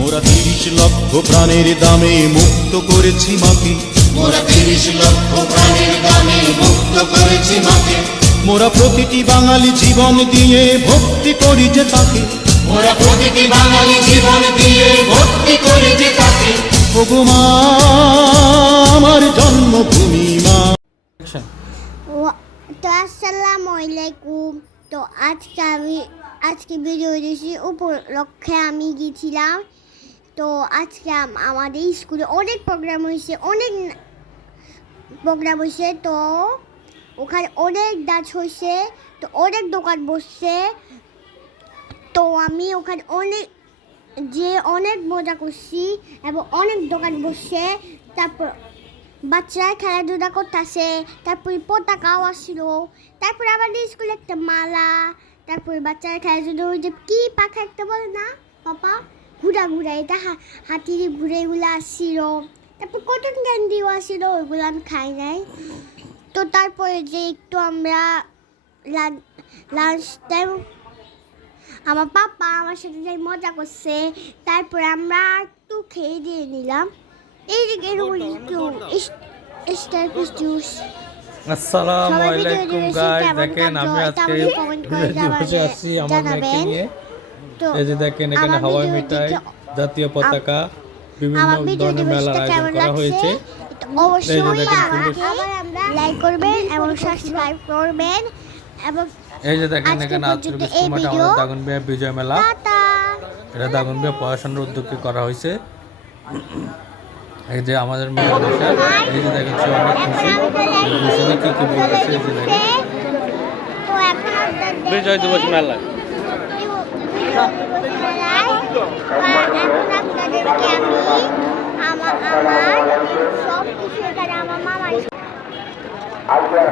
মোরা তিরিশ লক্ষ প্রাণের দামে মুক্ত করেছি মাকে। মোরা তিরিশ লক্ষ প্রাণের দামে মুক্ত করেছি মাকে। মোরা প্রতিটি বাঙালি জীবন দিয়ে ভক্তি করি যে তাকে। মোরা প্রতিটি বাঙালি জীবন দিয়ে ভক্তি করেছি তাকে। ওগো মা আমার জন্মভূমি মা। তো আসসালামু আলাইকুম। তো আজকে আমি আজকে ভিডিও দিয়েছি উপলক্ষে আমি গেছিলাম তো আজকে আমাদের স্কুলে অনেক প্রোগ্রাম হয়েছে, অনেক প্রোগ্রাম হয়েছে, তো ওখানে অনেক নাচ হয়েছে, তো অনেক দোকান বসছে। তো আমি ওখানে অনেক যে অনেক মজা করছি এবং অনেক দোকান বসছে। তারপর বাচ্চারা খেলাধুলা করতেছে, তারপরে পতাকাও আসছিল, তারপরে আমাদের স্কুলে একটা মালা, তারপরে বাচ্চারা খেলাধুলা যে কি পাখা একটা বলে না, পাপা? ঘুরা ঘুরা এটা হাতির ঘুরে এগুলো আসছিল। তারপর কটন ক্যান্ডিও আসছিল ওইগুলো আমি খাই নাই। তো তারপরে যে একটু আমরা লাঞ্চ টাইম আমার পাপা আমার সাথে যাই মজা করছে। তারপরে আমরা একটু খেয়ে দিয়ে নিলাম। এই যে এরকম জুস। আসসালামু আলাইকুম গাইস দেখেন আমি আজকে বসে জানাবেন- আছি আমার মেয়েকে নিয়ে। এই যে দেখেন এখানে হাওয়াই মিঠাই জাতীয় পতাকা বিভিন্ন ধরনের মেলার আয়োজন করা হয়েছে। অবশ্যই লাইক করবেন এবং সাবস্ক্রাইব করবেন এবং এই যে দেখেন এখানে মাঠে ভিডিও- আমাদের দাগনবিয়া বিজয় মেলা। এটা দাগনবিয়া পড়াশোনার উদ্যোগে করা হয়েছে। এই যে আমাদের মেয়ে আনিশা, এই যে দেখেন সে অনেক খুশি। এই কি কি বলতেছে এই যে দেখেন। তো এখন আপনাদের বিজয় দিবস মেলা এখন আপনাদেরকে আমি আমার আমার সব কিছু এখানে আমার মামার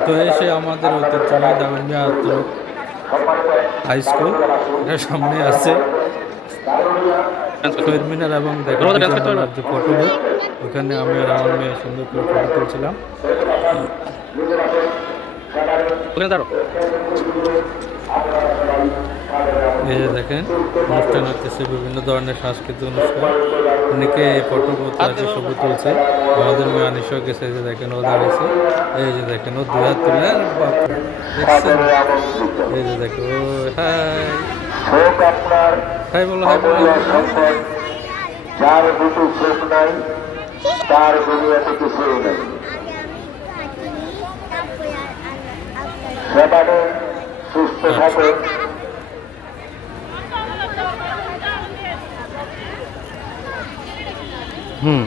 তো এসে আমাদের ঐতিহ্যবাহী দাগনবিয়া হাই স্কুল এটার সামনে আছে। শহীদ মিনার এবং যে ফটো ওখানে আমি আর আমার মেয়ে সুন্দর করে ফটো তুলছিলাম। এই যে দেখেন অনুষ্ঠান হচ্ছে বিভিন্ন ধরনের সাংস্কৃতিক অনুষ্ঠান। অনেকে ফটো আছে ছবি তুলছে। আমাদের মেয়ে আনিসও গেছে এই যে দেখেন ও দাঁড়িয়েছে। এই যে দেখেন ও দুই হাত তুলে দেখছেন? এই যে দেখেন ও হাই। হাই বলো হাই বলো। যার দুটো চোখ নাই তার দুনিয়াতে কিছুই নেই। সেবানে সুস্থ থাকে। হুম।